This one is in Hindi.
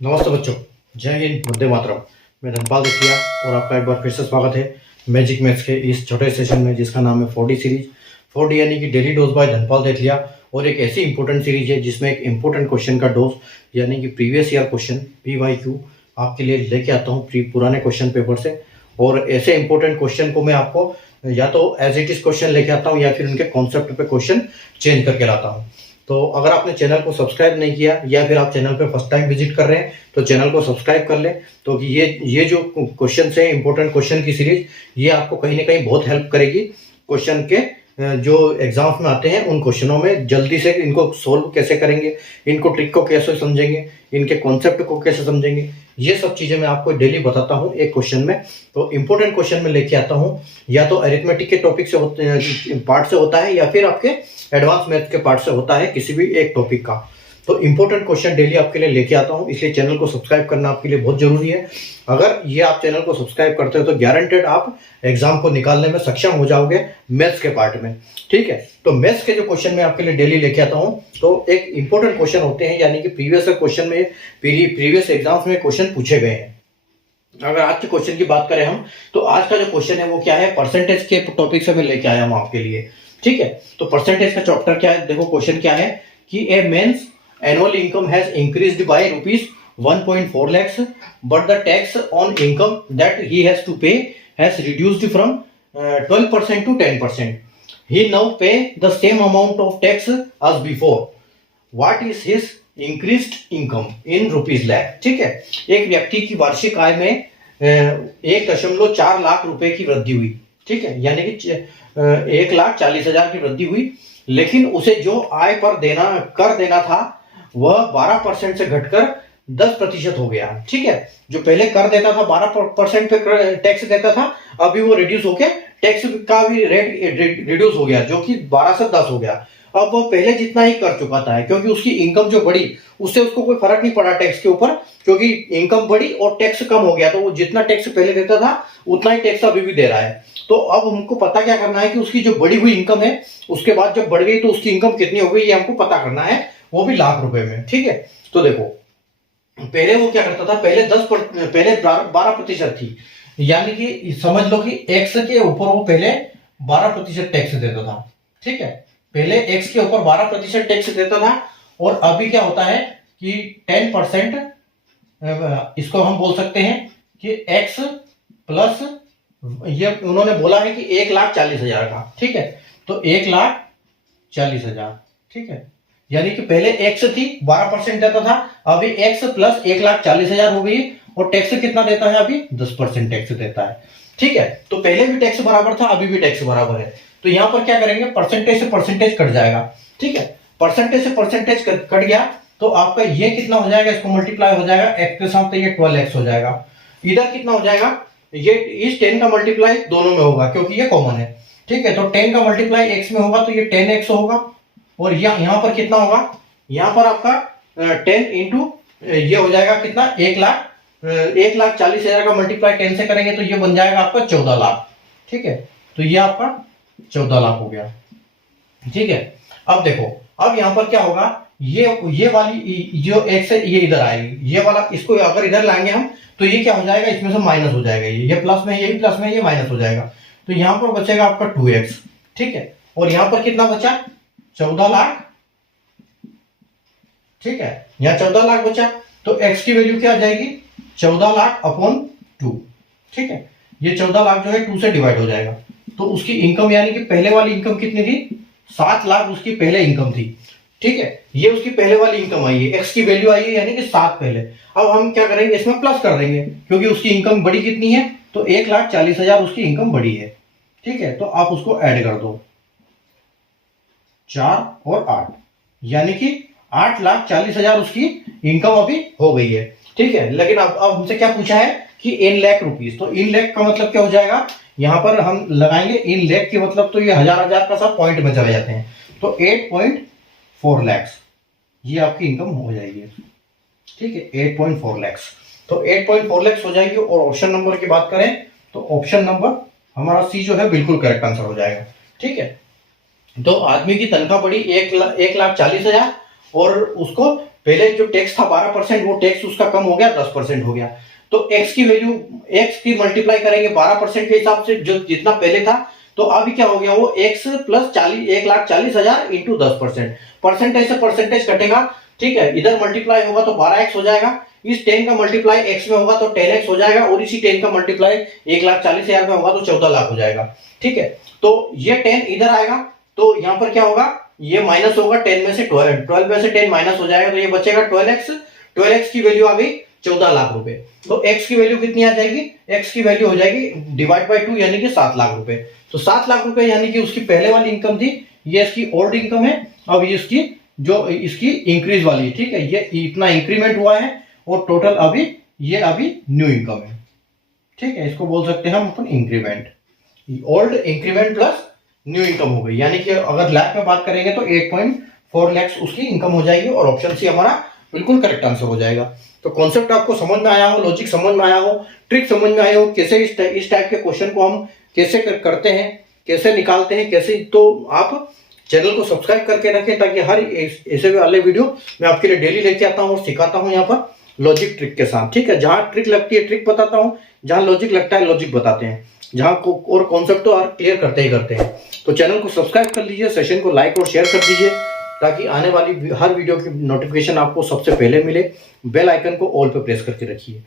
नमस्ते बच्चों, जय हिंद, वंदे मातरम। मैं धनपाल देखिया और आपका एक बार फिर से स्वागत है मैजिक मैथ्स के इस छोटे सेशन में जिसका नाम है 4D सीरीज। 4D यानी कि डेली डोज बाय धनपाल देखिया, और एक ऐसी इंपॉर्टेंट सीरीज है जिसमें एक इंपॉर्टेंट क्वेश्चन का डोज यानी कि प्रीवियस ईयर क्वेश्चन PYQ आपके लिए लेके आता हूँ पुराने क्वेश्चन पेपर से। और ऐसे इंपॉर्टेंट क्वेश्चन को मैं आपको या तो एज इट इज क्वेश्चन लेके आता हूँ या फिर उनके कॉन्सेप्ट पे क्वेश्चन चेंज करके लाता हूँ। तो अगर आपने चैनल को सब्सक्राइब नहीं किया या फिर आप चैनल पे फर्स्ट टाइम विजिट कर रहे हैं तो चैनल को सब्सक्राइब कर लें। तो ये जो क्वेश्चन है इंपॉर्टेंट क्वेश्चन की सीरीज, ये आपको कहीं ना कहीं बहुत हेल्प करेगी क्वेश्चन के जो एग्जाम्स में आते हैं उन क्वेश्चनों में जल्दी से इनको सोल्व कैसे करेंगे, इनको ट्रिक को कैसे समझेंगे, इनके कॉन्सेप्ट को कैसे समझेंगे, ये सब चीजें मैं आपको डेली बताता हूँ एक क्वेश्चन में। तो इंपॉर्टेंट क्वेश्चन में लेके आता हूँ, या तो अरिथमेटिक के टॉपिक से होते हैं, पार्ट से होता है, या फिर आपके एडवांस मैथ के पार्ट से होता है, किसी भी एक टॉपिक का। तो इंपॉर्टेंट क्वेश्चन डेली आपके लिए लेके आता हूँ, इसलिए चैनल को सब्सक्राइब करना आपके लिए बहुत जरूरी है। अगर ये आप चैनल को सब्सक्राइब करते हो तो गारंटेड आप एग्जाम को निकालने में सक्षम हो जाओगे मैथ्स के पार्ट में। ठीक है, तो मैथ्स के जो क्वेश्चन मैं आपके लिए डेली लेके आता हूँ, तो एक इंपॉर्टेंट क्वेश्चन होते हैं, यानी कि प्रीवियस क्वेश्चन में प्रीवियस एग्जाम्स में क्वेश्चन पूछे गए हैं। अगर आज के क्वेश्चन की बात करें हम, तो आज का जो क्वेश्चन है वो क्या है, परसेंटेज के टॉपिक से मैं लेके आया हूं आपके लिए। ठीक है, तो परसेंटेज का चैप्टर क्या है, देखो क्वेश्चन क्या है कि a man's annual income has increased by ₹1.4 lakhs, but the tax on income that he has to pay has reduced from 12% to 10%. He now pay the same amount of tax as before. What is his increased income in rupees lakh? ठीक है, एक व्यक्ति की वार्षिक आय में 1.4 लाख रुपए की वृद्धि हुई। ठीक है, यानी कि 1,40,000 की वृद्धि हुई, लेकिन उसे जो आय पर कर देना था वह 12% से घटकर 10% हो गया। ठीक है, जो पहले कर देता था 12% पे टैक्स देता था, अभी वो रिड्यूस होके टैक्स का भी रेट रिड्यूस हो गया, जो कि 12 से 10 हो गया। अब वो पहले जितना ही कर चुका था, क्योंकि उसकी इनकम जो बढ़ी उससे उसको कोई फर्क नहीं पड़ा टैक्स के ऊपर, क्योंकि इनकम बढ़ी और टैक्स कम हो गया, तो वो जितना टैक्स पहले देता था उतना ही टैक्स अभी भी दे रहा है। तो अब हमको पता क्या करना है कि उसकी जो बढ़ी हुई इनकम है उसके बाद जब बढ़ गई तो उसकी इनकम कितनी हो गई, ये हमको पता करना है, वो भी लाख रुपए में। ठीक है, तो देखो पहले वो क्या करता था, पहले 12% थी, यानी कि समझ लो कि एक्स के ऊपर वो पहले 12% टैक्स देता था। ठीक है, पहले एक्स के ऊपर 12% टैक्स देता था, और अभी क्या होता है कि 10%, इसको हम बोल सकते हैं कि एक्स प्लस, ये उन्होंने बोला है कि 1,40,000 का। ठीक है, तो 1,40,000। ठीक है, यानी कि पहले एक्स थी 12% देता था, अभी एक्स प्लस 1,40,000 हो गई, और टैक्स कितना देता है, अभी 10% टैक्स देता है। ठीक है, तो पहले भी टैक्स बराबर था, अभी भी टैक्स बराबर है। तो यहां पर क्या करेंगे, परसेंटेज से परसेंटेज कट जाएगा। ठीक है, परसेंटेज से परसेंटेज कट गया तो आपका ये कितना हो जाएगा, इसको मल्टीप्लाई हो जाएगा एक्स के साथ, तो ये 12x हो जाएगा। इधर कितना हो जाएगा, ये इस 10 का मल्टीप्लाई दोनों में होगा क्योंकि ये कॉमन है। ठीक है, तो 10 का मल्टीप्लाई x में होगा तो ये 10x होगा, और यहाँ पर कितना होगा, यहाँ पर आपका 10 इंटू ये हो जाएगा कितना, 1,40,000 का मल्टीप्लाई 10 से करेंगे तो ये बन जाएगा आपका 14 लाख। ठीक है, तो ये आपका 14 लाख हो गया। ठीक है, अब देखो, अब यहां पर क्या होगा, ये वाली जो एक्स है ये इधर आएगी, ये वाला इसको अगर इधर लाएंगे हम तो ये क्या हो जाएगा, इसमें से माइनस हो जाएगा, ये प्लस में, ये भी प्लस में, ये माइनस हो जाएगा, तो यहां पर बचेगा आपका 2x। ठीक है, और यहां पर कितना बचा, 14 लाख। ठीक है, यहां 14 लाख बचा, तो x की वैल्यू क्या आ जाएगी, 14 लाख अपॉन 2। ठीक है, ये 14 लाख जो है 2 से डिवाइड हो जाएगा, तो उसकी इनकम यानी कि पहले वाली इनकम कितनी थी, 7 लाख उसकी पहले इनकम थी। ठीक है, ये उसकी पहले वाली इनकम आई है, एक्स की वैल्यू आई है यानी कि 7 पहले। अब हम क्या करेंगे, इसमें प्लस कर देंगे क्योंकि उसकी इनकम बड़ी कितनी है, तो 1,40,000 उसकी इनकम बड़ी है। ठीक है, तो आप उसको ऐड कर दो, 4 और 8, यानी कि 8,40,000 उसकी इनकम अभी हो गई है। ठीक है, लेकिन अब हमसे क्या पूछा है कि इन लाख रुपीज, तो इन लाख का मतलब क्या हो जाएगा, यहां पर हम लगाएंगे इन लाख के मतलब, तो ये हजार का सब पॉइंट में चले जाते हैं, तो 8.4 लाख ये आपकी इनकम हो जाएगी। ठीक है, 8.4 लाख, तो 8.4 लाख हो जाएगी। और ऑप्शन नंबर की बात करें तो ऑप्शन नंबर हमारा सी जो है बिल्कुल करेक्ट आंसर हो जाएगा। ठीक है, तो आदमी की तनख्वाह बढ़ी 1,40,000 और उसको पहले जो टैक्स था 12%, वो टैक्स उसका कम हो गया, 10% हो गया। तो x की वैल्यू, x की मल्टीप्लाई करेंगे 12% के हिसाब से जो जितना पहले था, तो अभी क्या हो गया, वो x प्लस 1,40,000 इंटू 10%, परसेंटेज से परसेंटेज कटेगा, ठीक है। इधर मल्टीप्लाई होगा तो 12x हो जाएगा, इस 10 का मल्टीप्लाई x में होगा तो 10x हो जाएगा, और इसी 10 का मल्टीप्लाई 1,40,000 में होगा तो 14 लाख हो जाएगा, ठीक है। तो ये 10 इधर आएगा, तो यहाँ पर क्या होगा, ये माइनस होगा 10 में से 12 में से 10 माइनस हो जाएगा, तो ये बचेगा 12x की वैल्यू आ गई 14 लाख रुपए। तो x की वैल्यू कितनी आ जाएगी, x की वैल्यू हो जाएगी डिवाइड बाय 2 यानी कि 7 लाख रुपए। तो 7 लाख रुपए यानी कि उसकी पहले वाली इनकम थी, ये इसकी ओल्ड इनकम है, अब ये इसकी जो इसकी इंक्रीज वाली, ठीक है, ये इतना इंक्रीमेंट हुआ है, और टोटल अभी ये अभी न्यू इनकम है, ठीक है। इसको बोल सकते हैं हम अपन increment, old increment plus new income हो गई, यानी कि अगर लाख में बात करेंगे तो 8.4 लाख उसकी इनकम हो जाएगी, और ऑप्शन सी हमारा बिल्कुल करेक्ट आंसर हो जाएगा। तो कॉन्सेप्ट आपको समझ में आया हो, लॉजिक समझ में आया हो, ट्रिक समझ में आया हो, कैसे इस टाइप के क्वेश्चन को हम कैसे करते हैं, कैसे निकालते हैं, कैसे, तो आप चैनल को सब्सक्राइब करके रखें, ताकि हर ऐसे वाले वीडियो मैं आपके लिए डेली लेके आता हूँ और सिखाता हूँ यहाँ पर लॉजिक ट्रिक के साथ, ठीक है। जहाँ ट्रिक लगती है ट्रिक बताता हूँ, जहाँ लॉजिक लगता है लॉजिक बताते हैं, जहाँ और कॉन्सेप्ट तो क्लियर करते ही करते हैं। तो चैनल को सब्सक्राइब कर लीजिए, सेशन को लाइक और शेयर कर दीजिए, ताकि आने वाली हर वीडियो की नोटिफिकेशन आपको सबसे पहले मिले। बेल आइकन को ऑल पे प्रेस करके रखिए।